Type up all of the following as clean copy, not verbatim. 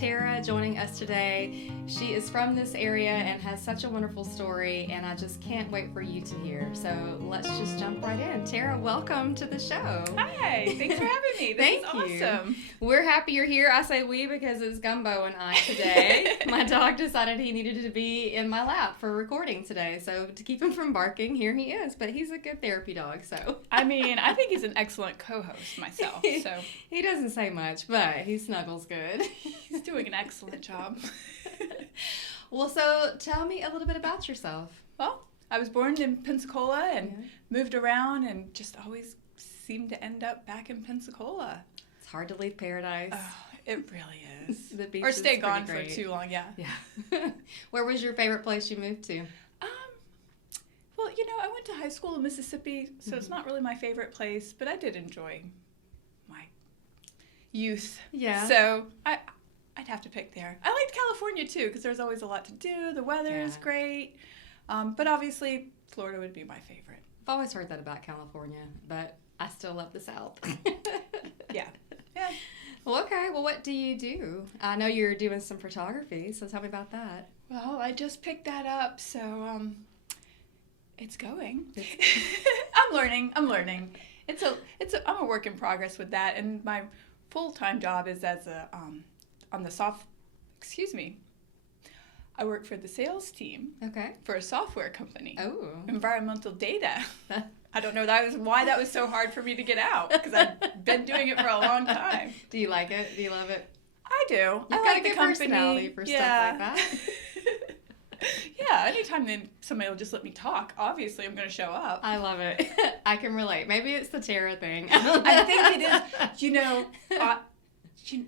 Tara joining us today. She is from this area and has such a wonderful story, and I just can't wait for you to hear. So let's just jump right in. Tara, welcome to the show. Hi, thanks for having me. This is awesome. We're happy you're here. I say we because it's Gumbo and I today. My dog decided he needed to be in my lap for recording today, so to keep him from barking, here he is. But he's a good therapy dog, so. I mean, I think he's an excellent co-host myself, so. He doesn't say much, but he snuggles good. He's doing an excellent job. Well, so tell me a little bit about yourself. Well, I was born in Pensacola and moved around and just always seemed to end up back in Pensacola. It's hard to leave paradise. Oh, it really is. The beach or stay is gone great. for too long, yeah. Yeah. Where was your favorite place you moved to? Well, I went to high school in Mississippi, so it's not really my favorite place, but I did enjoy my youth. Yeah. So I'd have to pick there. I liked California too because there's always a lot to do. The weather is great, but obviously Florida would be my favorite. I've always heard that about California, but I still love the South. Yeah. Well, okay. Well, what do you do? I know you're doing some photography, so tell me about that. Well, I just picked that up, so it's going. I'm learning. I'm a work in progress with that, and my full-time job is as a I work for the sales team. Okay. For a software company. Oh. Environmental data. I don't know why that was so hard for me to get out, because I've been doing it for a long time. Do you like it? Do you love it? I do. You've I got like a good the company. personality for stuff like that. Yeah, anytime somebody will just let me talk, obviously I'm going to show up. I love it. I can relate. Maybe it's the Tara thing. I think it is.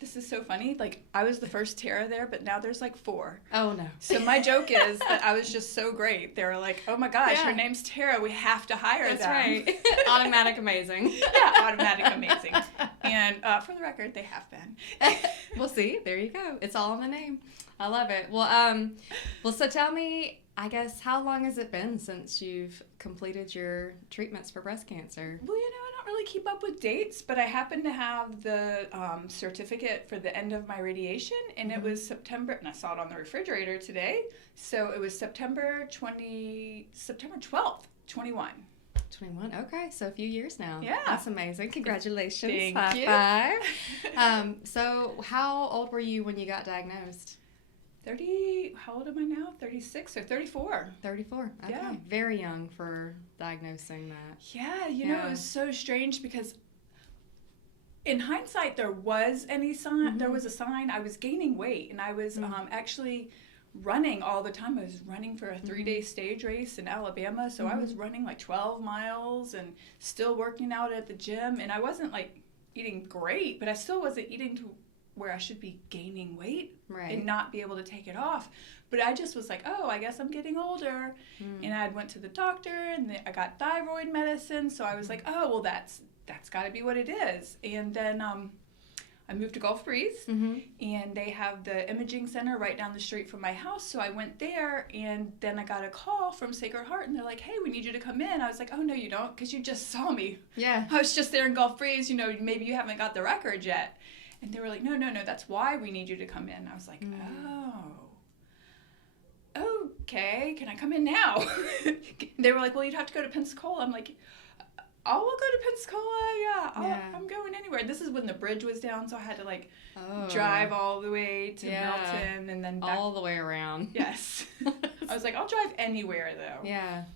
This is so funny. Like, I was the first Tara there, but now there's like 4. Oh, no. So my joke is that I was just so great. They were like, oh my gosh, her name's Tara. We have to hire them. That's right. Automatic amazing. Yeah, automatic amazing. And for the record, they have been. Well, see, there you go. It's all in the name. I love it. Well, so tell me, I guess, how long has it been since you've completed your treatments for breast cancer? Well, I don't really keep up with dates, but I happen to have the certificate for the end of my radiation, and it was September, and I saw it on the refrigerator today, so it was September 12th, 21. 21. Okay, so a few years now. Yeah. That's amazing. Congratulations. Thank you. High five. So how old were you when you got diagnosed? How old am I now? 36 or 34? 34. Okay. Yeah. Very young for diagnosing that. Yeah, it was so strange because in hindsight there was any sign. There was a sign. I was gaining weight, and I was actually running all the time. I was running for a 3-day stage race in Alabama, so I was running like 12 miles and still working out at the gym, and I wasn't like eating great, but I still wasn't eating to where I should be gaining weight and not be able to take it off. But I just was like, oh, I guess I'm getting older. And I went to the doctor, and I got thyroid medicine, so I was like, oh, well, that's got to be what it is. And then I moved to Gulf Breeze, and they have the imaging center right down the street from my house, so I went there, and then I got a call from Sacred Heart, and they're like, hey, we need you to come in. I was like, oh, no, you don't, because you just saw me. Yeah. I was just there in Gulf Breeze, maybe you haven't got the record yet. And they were like, no, that's why we need you to come in. I was like, oh, okay, can I come in now? They were like, well, you'd have to go to Pensacola. I'm like, I'll go to Pensacola, I'm going anywhere. This is when the bridge was down, so I had to drive all the way to Milton and then back. All the way around. Yes. I was like, I'll drive anywhere, though. Yeah.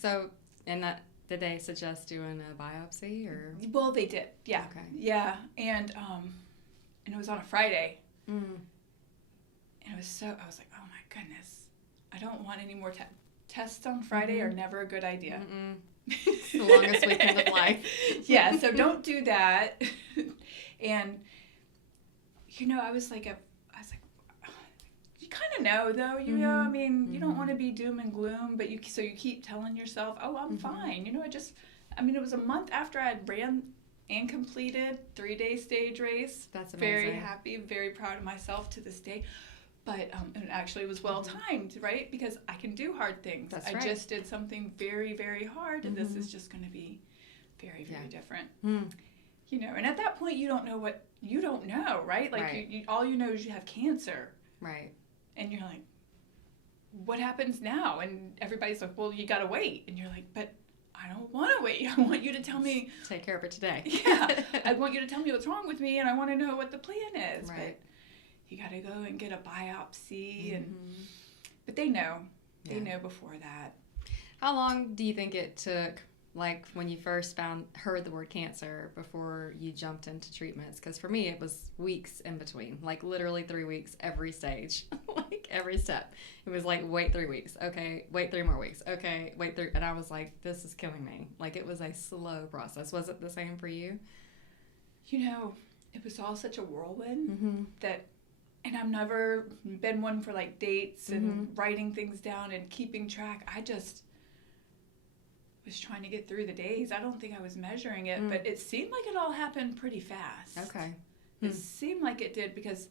So, did they suggest doing a biopsy, or? Well, they did, yeah. Okay. Yeah, and it was on a Friday. And I was like, oh my goodness, I don't want any more tests on Friday are never a good idea. It's the longest weekend of life. Yeah, so don't do that. And, I was like, you kind of know, though, you don't want to be doom and gloom, but you keep telling yourself, oh, I'm fine. It was a month after I had ran and completed 3-day stage race. That's amazing. Very happy, very proud of myself to this day. But it actually was well timed, right? Because I can do hard things. That's I right. just did something very, very hard, and this is just going to be very, very different. You know, and at that point, you don't know, right? Like, Right. you all you know is you have cancer. Right. And you're like, what happens now? And everybody's like, well, you got to wait. And you're like, but I don't want to wait. I want you to tell me. Take care of it today. Yeah. I want you to tell me what's wrong with me, and I want to know what the plan is. Right. But you got to go and get a biopsy. And Mm-hmm. But they know. They Yeah. know before that. How long do you think it took, like when you first heard the word cancer, before you jumped into treatments? Because for me, it was weeks in between, like literally 3 weeks every stage, like every step. It was like, wait 3 weeks. Okay, wait 3 more weeks. Okay, wait 3. And I was like, this is killing me. Like, it was a slow process. Was it the same for you? You know, it was all such a whirlwind Mm-hmm. that, and I've never been one for like dates and writing things down and keeping track. I just was trying to get through the days. I don't think I was measuring it, but it seemed like it all happened pretty fast. Okay. It seemed like it did because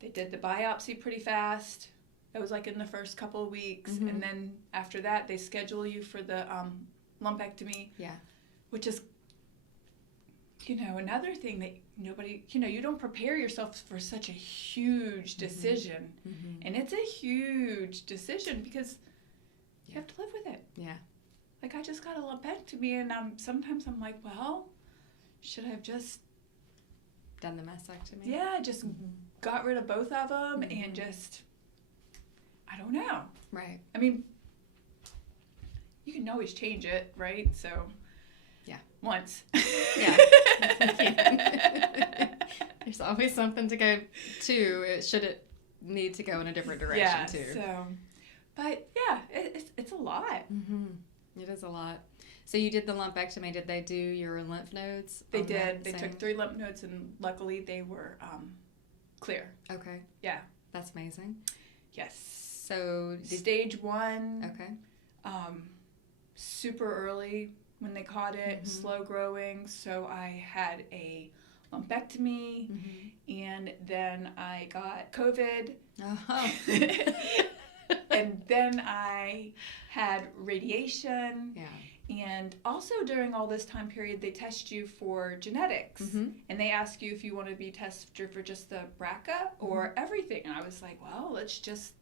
they did the biopsy pretty fast. It was like in the first couple of weeks. Mm-hmm. And then after that, they schedule you for the lumpectomy. Yeah. Which is, you know, another thing that nobody, you know, you don't prepare yourself for such a huge decision. Mm-hmm. And it's a huge decision because you have to live with it. Yeah. Like, I just got a lumpectomy, and sometimes I'm like, well, should I have just Done the mastectomy? Yeah, just got rid of both of them and just, I don't know. Right. I mean, you can always change it, right? So, yeah. Once. Yeah. There's always something to go to. Should it need to go in a different direction, too. So, but yeah, it's a lot. Mm-hmm. It is a lot. So you did the lumpectomy. Did they do your lymph nodes? They did. They took 3 lymph nodes, and luckily they were clear. Okay. Yeah. That's amazing. Yes. So stage 1. Okay. Super early when they caught it, slow growing. So I had a lumpectomy, and then I got COVID. Oh. And then I had radiation. Yeah. And also during all this time period, they test you for genetics. And they ask you if you want to be tested for just the BRCA or everything. And I was like, well, let's just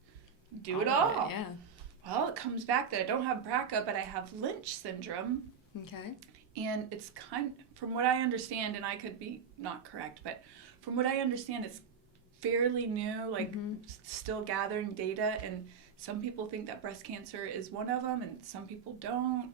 do it all. Yeah. Well, it comes back that I don't have BRCA, but I have Lynch Syndrome. Okay. And it's from what I understand, and I could be not correct, but from what I understand, it's fairly new, like still gathering data, and some people think that breast cancer is one of them, and some people don't.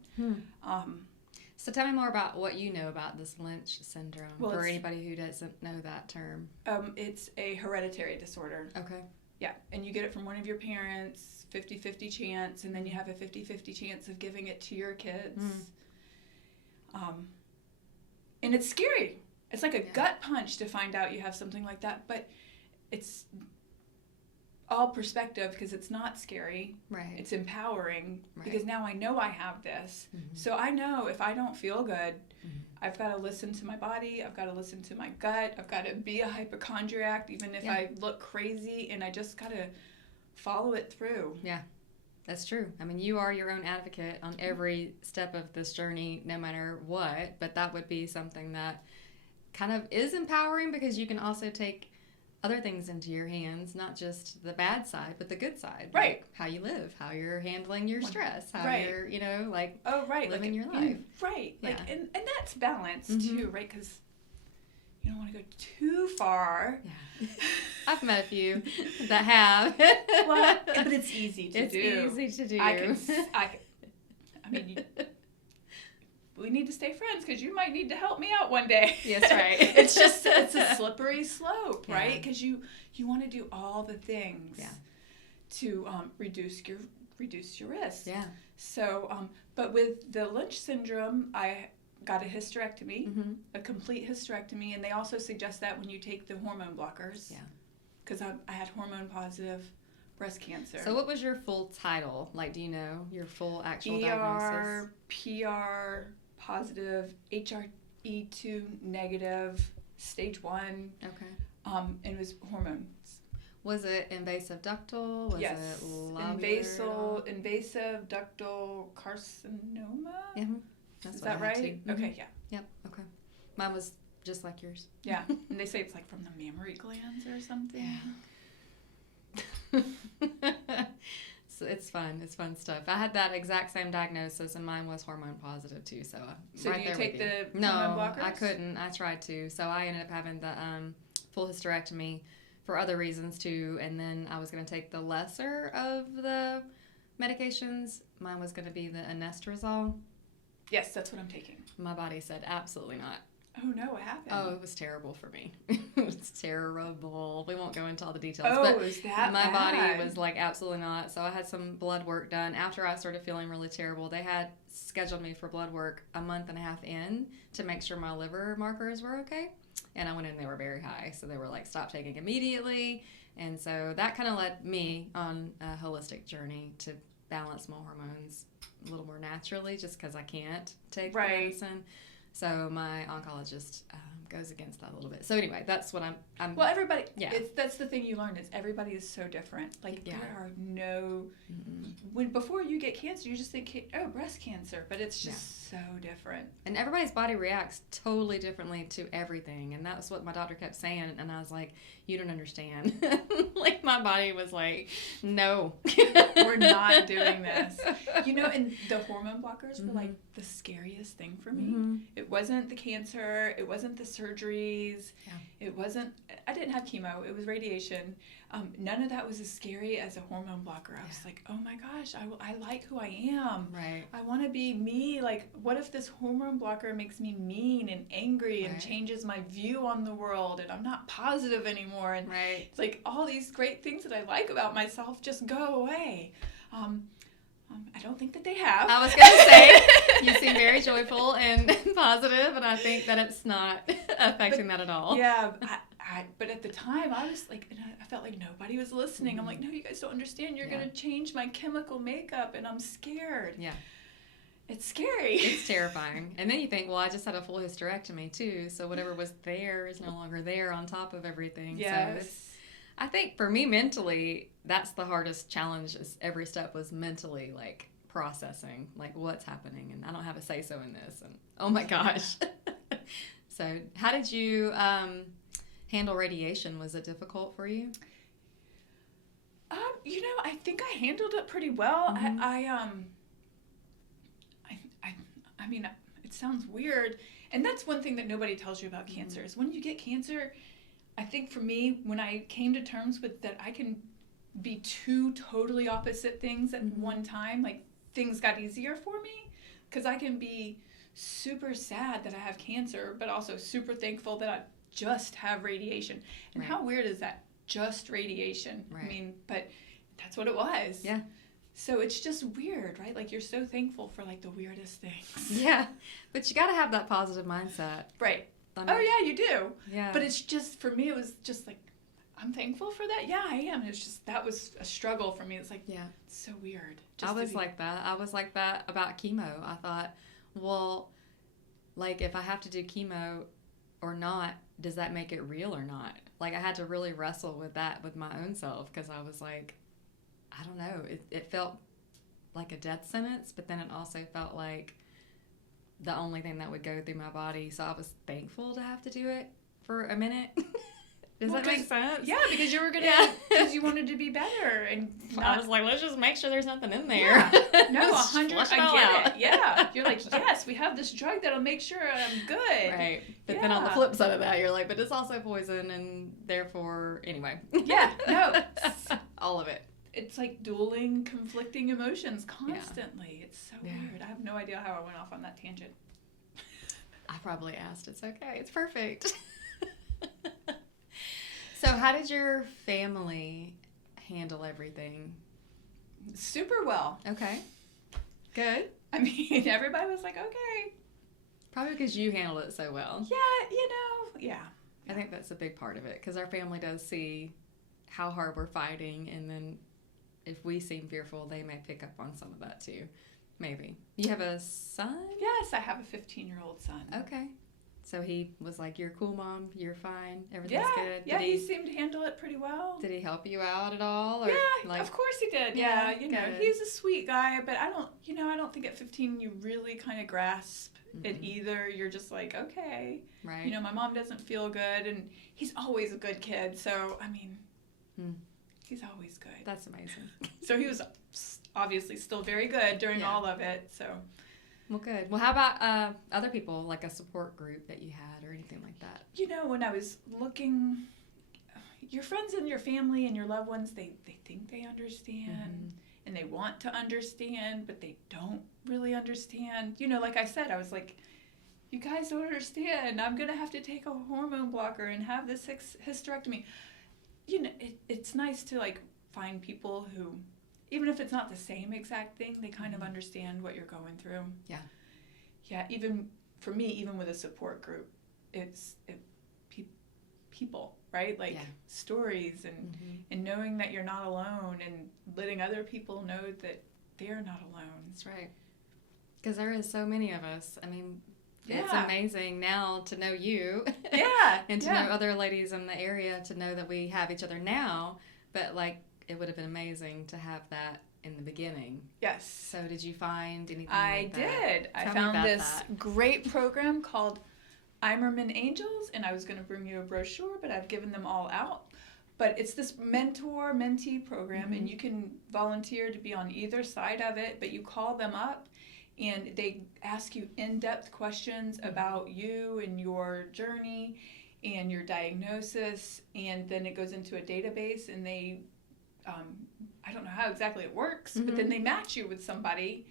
So tell me more about what you know about this Lynch syndrome, Well, for anybody who doesn't know that term. It's a hereditary disorder. Okay. Yeah, and you get it from one of your parents, 50-50 chance, and then you have a 50-50 chance of giving it to your kids. And it's scary. It's like a gut punch to find out you have something like that, but it's all perspective because it's not scary. Right. It's empowering Right. because now I know I have this. So I know if I don't feel good, I've got to listen to my body. I've got to listen to my gut. I've got to be a hypochondriac even if I look crazy, and I just got to follow it through. Yeah. That's true. I mean, you are your own advocate on every step of this journey, no matter what, but that would be something that kind of is empowering because you can also take other things into your hands, not just the bad side, but the good side. Right. Like how you live, how you're handling your stress, how Right. you're, you know, like living like, your life. Right. Yeah. Like, and that's balance too, right? Because you don't want to go too far. Yeah. I've met a few that have. Well, but it's easy to do. It's easy to do. I mean, we need to stay friends because you might need to help me out one day. Yes, right. It's a slippery slope, right? Because you want to do all the things to reduce your risk. Yeah. So, but with the Lynch syndrome, I got a hysterectomy, a complete hysterectomy, and they also suggest that when you take the hormone blockers. Yeah. Because I had hormone positive breast cancer. So what was your full title? Like, do you know your full actual diagnosis? PR positive, HRE2 negative, stage 1. Okay. And it was hormones. Was it invasive ductal? Was Yes. it lobular? Invasive ductal carcinoma? Yeah. That's Is what that I had right? too. Okay, yeah. Yep. Okay. Mine was just like yours. Yeah. And they say it's like from the mammary glands or something. Yeah. So it's fun. It's fun stuff. I had that exact same diagnosis, and mine was hormone positive too. So So right do you there take with you. the No, hormone blockers? I couldn't. I tried to. So I ended up having the full hysterectomy for other reasons too, and then I was going to take the lesser of the medications. Mine was going to be the anastrozole. Yes, that's what I'm taking. My body said absolutely not. Oh no, what happened? Oh, it was terrible for me. It was terrible. We won't go into all the details. Oh, but is that my bad? body was like absolutely not. So I had some blood work done. After I started feeling really terrible, they had scheduled me for blood work a month and a half in to make sure my liver markers were okay. And I went in, they were very high. So they were like, stop taking immediately. And so that kind of led me on a holistic journey to balance my hormones a little more naturally, just because I can't take the medicine. So my oncologist goes against that a little bit. So anyway, that's what I'm well, everybody. Yeah. That's the thing you learn is everybody is so different. Like Yeah. there are no. Mm-mm. When before you get cancer, you just think, oh, breast cancer, but it's just so different. And everybody's body reacts totally differently to everything, and that's what my doctor kept saying. And I was like, you don't understand. Like my body was like, no, We're not doing this. You know, and the hormone blockers were like the scariest thing for me. Mm-hmm. It wasn't the cancer. It wasn't the surgeries. Yeah. It wasn't. I didn't have chemo. It was radiation. None of that was as scary as a hormone blocker. I was like, oh my gosh, I like who I am. Right. I want to be me. Like, what if this hormone blocker makes me mean and angry and Right. changes my view on the world and I'm not positive anymore? And Right. it's like all these great things that I like about myself just go away. I don't think that they have. I was going to say, you seem very joyful and positive, and I think that it's not affecting that at all. Yeah, but at the time I was like, and I felt like nobody was listening. I'm like, no, you guys don't understand. You're going to change my chemical makeup, and I'm scared. Yeah. It's scary. It's terrifying. And then you think, well, I just had a full hysterectomy too, so whatever was there is no longer there on top of everything. Yes. So it's, I think for me mentally, that's the hardest challenge. Is every step was mentally like processing, like what's happening, and I don't have a say so in this, and oh my gosh. So how did you handle radiation? Was it difficult for you? You know, I think I handled it pretty well. Mm-hmm. I mean, it sounds weird, and that's one thing that nobody tells you about cancer is when you get cancer. I think for me, when I came to terms with that, I can be two totally opposite things at one time. Like things got easier for me because I can be super sad that I have cancer, but also super thankful that I just have radiation. And how weird is that? Just radiation. Right. I mean, but that's what it was. Yeah. So it's just weird, right? Like you're so thankful for like the weirdest things. Yeah, but you got to have that positive mindset. Right. I mean, Oh yeah, you do. Yeah. But it's just, for me, it was just like, I'm thankful for that. Yeah, I am. It's just, that was a struggle for me. It's like, yeah. it's so weird. I was like that. I was like that about chemo. I thought, well, like if I have to do chemo or not, does that make it real or not? Like I had to really wrestle with that with my own self because I was like, I don't know. It felt like a death sentence, but then it also felt like the only thing that would go through my body. So I was thankful to have to do it for a minute. Does that make sense? Yeah, because you were going to, because you wanted to be better. And I was like, let's just make sure there's nothing in there. Yeah. No, 100, Flush it I all get out. it. Yeah. You're like, yes, we have this drug that'll make sure I'm good. Right. But then on the flip side of that, you're like, but it's also poison, and therefore, anyway. Yeah, no. All of it. It's like dueling, conflicting emotions constantly. Yeah. It's so weird. I have no idea how I went off on that tangent. I probably asked. It's okay. It's perfect. So how did your family handle everything? Super well. Okay. Good. I mean, everybody was like, okay. Probably because you handled it so well. Yeah, you know, yeah. I think that's a big part of it because our family does see how hard we're fighting, and then if we seem fearful, they may pick up on some of that too. Maybe. You have a son? Yes, I have a 15-year-old son. Okay. So he was like, "You're cool, Mom. You're fine. Everything's good." Yeah, he seemed to handle it pretty well. Did he help you out at all? Or, Yeah, of course he did. Yeah, you know, good. he's a sweet guy, but I don't think at 15 you really kind of grasp it either. You're just like, okay. Right. You know, my mom doesn't feel good, and he's always a good kid. So, I mean, he's always good. That's amazing. So he was obviously still very good during all of it, so. Well, good. Well, how about other people, like a support group that you had or anything like that? You know, when I was looking, your friends and your family and your loved ones, they think they understand and they want to understand, but they don't really understand. You know, like I said, I was like, you guys don't understand. I'm going to have to take a hormone blocker and have this hysterectomy. You know, it's nice to, like, find people who, even if it's not the same exact thing, they kind of understand what you're going through. Yeah. Yeah, even for me, even with a support group, it's people, right? Like stories and knowing that you're not alone and letting other people know that they're not alone. That's right. Because there is so many of us. I mean, it's amazing now to know you. And to know other ladies in the area, to know that we have each other now. But, like, it would have been amazing to have that in the beginning. Yes. So did you find anything like that? I did. I found this great program called Imerman Angels, and I was going to bring you a brochure, but I've given them all out. But it's this mentor-mentee program, and you can volunteer to be on either side of it, but you call them up, and they ask you in-depth questions about you and your journey and your diagnosis, and then it goes into a database, and they I don't know how exactly it works, but then they match you with somebody,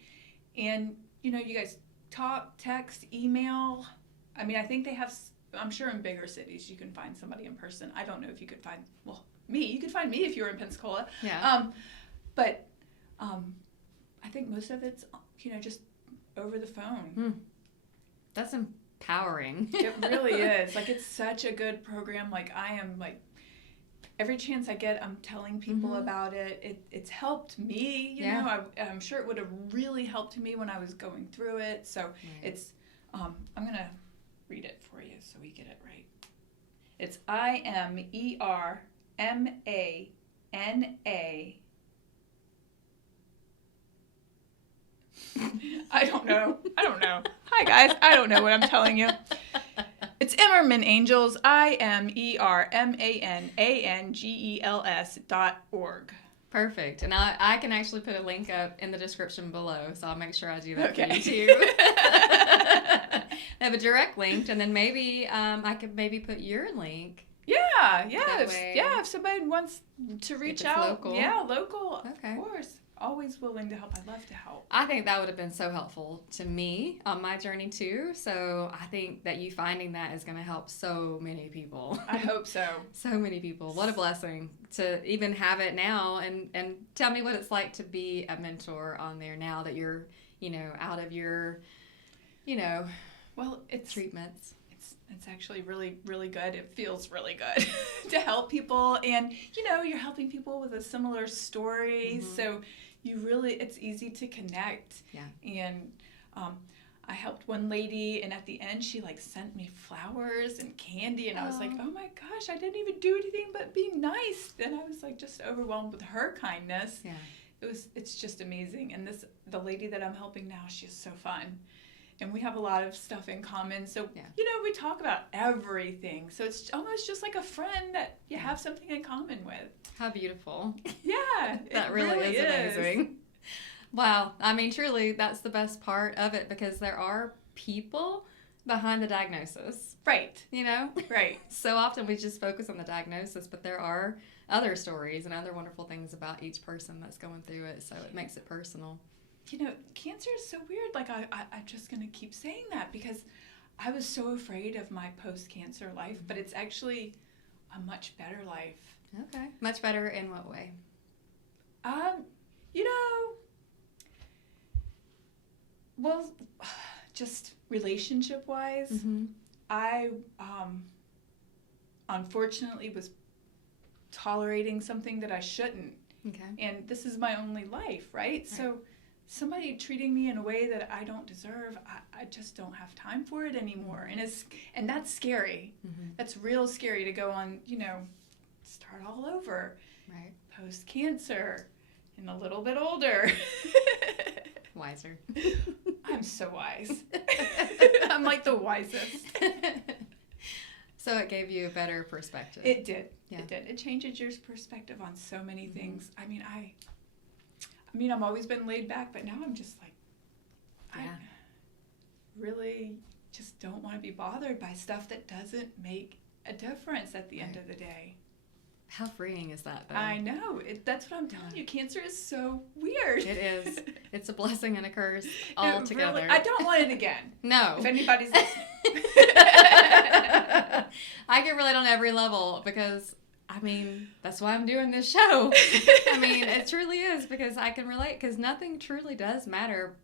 and you know, you guys talk, text, email. I mean, I think they have, I'm sure in bigger cities you can find somebody in person. I don't know if you could find, me. You could find me if you were in Pensacola. Yeah. But I think most of it's, you know, just over the phone. That's empowering. It really is. Like, it's such a good program. Like, I am, like, every chance I get, I'm telling people about it. It's helped me, you know. I'm sure it would have really helped me when I was going through it. So it's, I'm going to read it for you so we get it right. It's Imermana. I don't know. Hi, guys. I don't know what I'm telling you. It's Emmerman Angels, ImermanAngels.org. Perfect. And I can actually put a link up in the description below, so I'll make sure I do that for you too. I have a direct link, and then maybe I could maybe put your link. If somebody wants to reach out. Local. Yeah, local. Okay. Of course. Always willing to help. I'd love to help. I think that would have been so helpful to me on my journey too. So I think that you finding that is going to help so many people. I hope so. So many people. What a blessing to even have it now. And tell me what it's like to be a mentor on there now that you're, you know, out of your, you know, it's treatments. It's actually really, really good. It feels really good to help people. And, you know, you're helping people with a similar story. So it's easy to connect. Yeah. And I helped one lady, and at the end she, like, sent me flowers and candy, and I was like, oh my gosh, I didn't even do anything but be nice. And I was, like, just overwhelmed with her kindness. Yeah. It's just amazing. And the lady that I'm helping now, she's so fun. And we have a lot of stuff in common. So, you know, we talk about everything. So it's almost just like a friend that you have something in common with. How beautiful. Yeah. That really is amazing. Wow. I mean, truly, that's the best part of it, because there are people behind the diagnosis. Right. You know? Right. So often we just focus on the diagnosis, but there are other stories and other wonderful things about each person that's going through it. So it makes it personal. You know, cancer is so weird. Like, I'm just going to keep saying that because I was so afraid of my post-cancer life, but it's actually a much better life. Okay. Much better in what way? You know, well, just relationship-wise, I unfortunately was tolerating something that I shouldn't. Okay. And this is my only life, right? So somebody treating me in a way that I don't deserve, I just don't have time for it anymore. And that's scary. Mm-hmm. That's real scary to go on, start all over. Right. Post-cancer and a little bit older. Wiser. I'm so wise. I'm like the wisest. So it gave you a better perspective. It did. Yeah. It did. It changes your perspective on so many Mm-hmm. things. I mean, I've always been laid back, but now I'm just like, Yeah. I really just don't want to be bothered by stuff that doesn't make a difference at the end of the day. How freeing is that, though? I know. That's what I'm telling you. Cancer is so weird. It is. It's a blessing and a curse all together. Really, I don't want it again. No. If anybody's listening. I can relate on every level because, I mean, that's why I'm doing this show. I mean, it truly is because I can relate because nothing truly does matter,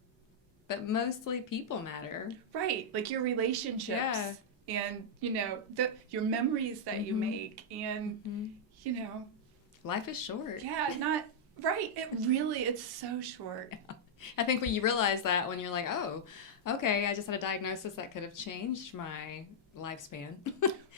but mostly people matter. Right. Like your relationships. Yeah. And, your memories that you make and, Life is short. It's so short. I think when you realize that when you're like, oh, okay, I just had a diagnosis that could have changed my lifespan.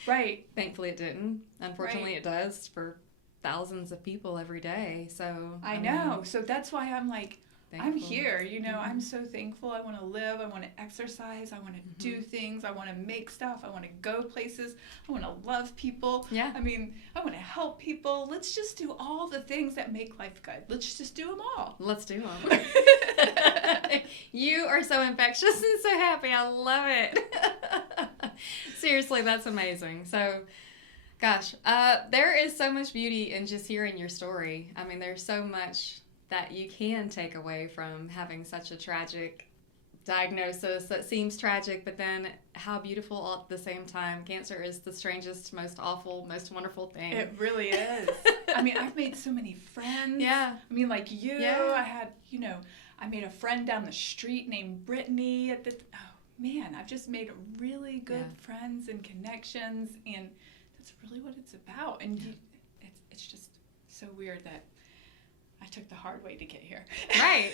Right. Thankfully it didn't. Unfortunately it does for thousands of people every day. So I know. So that's why I'm like, thankful. I'm here, I'm so thankful. I want to live. I want to exercise. I want to do things. I want to make stuff. I want to go places. I want to love people. Yeah. I mean, I want to help people. Let's just do all the things that make life good. Let's just do them all. Let's do them. You are so infectious and so happy. I love it. Seriously, that's amazing. So, gosh, there is so much beauty in just hearing your story. I mean, there's so much that you can take away from having such a tragic diagnosis that seems tragic, but then how beautiful all at the same time. Cancer is the strangest, most awful, most wonderful thing. It really is. I mean, I've made so many friends. Yeah. I mean, like you, Yeah. I had, I made a friend down the street named Brittany I've just made really good friends and connections, and that's really what it's about. And it's just so weird that I took the hard way to get here. Right.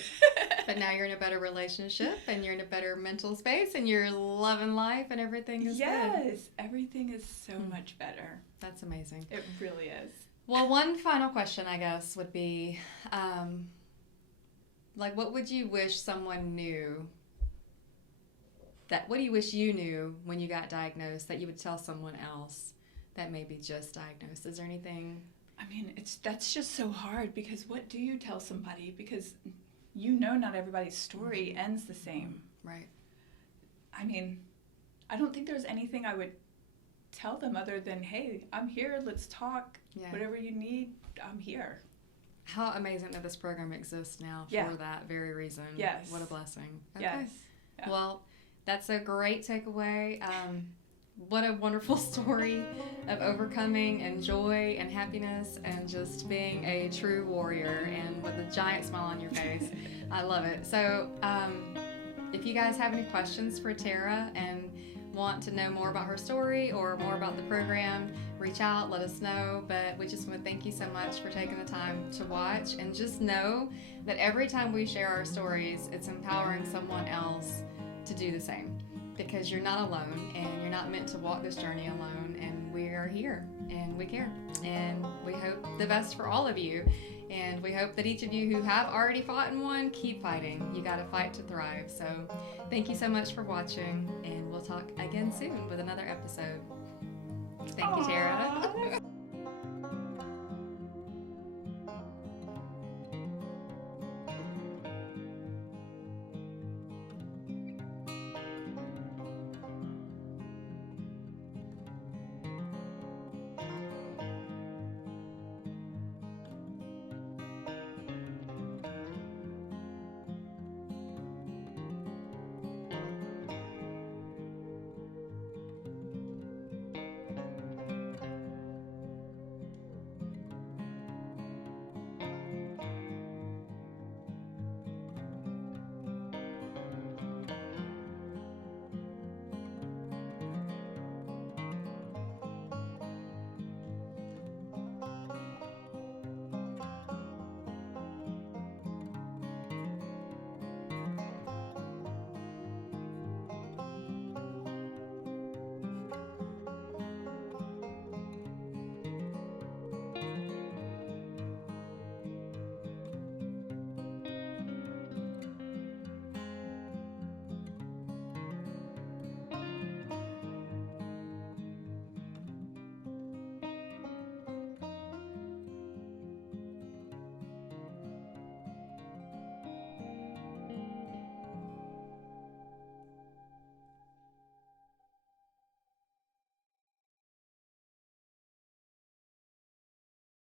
But now you're in a better relationship and you're in a better mental space and you're loving life and everything is good. Yes. Everything is so much better. That's amazing. It really is. Well, one final question, I guess, would be, what would you wish someone knew? What do you wish you knew when you got diagnosed that you would tell someone else that maybe just diagnosed? Is there anything? I mean, that's just so hard because what do you tell somebody? Because not everybody's story ends the same. Right. I mean, I don't think there's anything I would tell them other than, hey, I'm here, let's talk. Yeah. Whatever you need, I'm here. How amazing that this program exists now for that very reason. Yes. What a blessing. Okay. Yes. Yeah. Well, that's a great takeaway. What a wonderful story of overcoming and joy and happiness and just being a true warrior and with a giant smile on your face. I love it. So if you guys have any questions for Tara and want to know more about her story or more about the program, reach out, let us know. But we just want to thank you so much for taking the time to watch, and just know that every time we share our stories, it's empowering someone else to do the same. Because you're not alone and you're not meant to walk this journey alone, and we are here and we care, and we hope the best for all of you, and we hope that each of you who have already fought and won keep fighting. You got to fight to thrive. So thank you so much for watching, and we'll talk again soon with another episode. Thank you, Tara.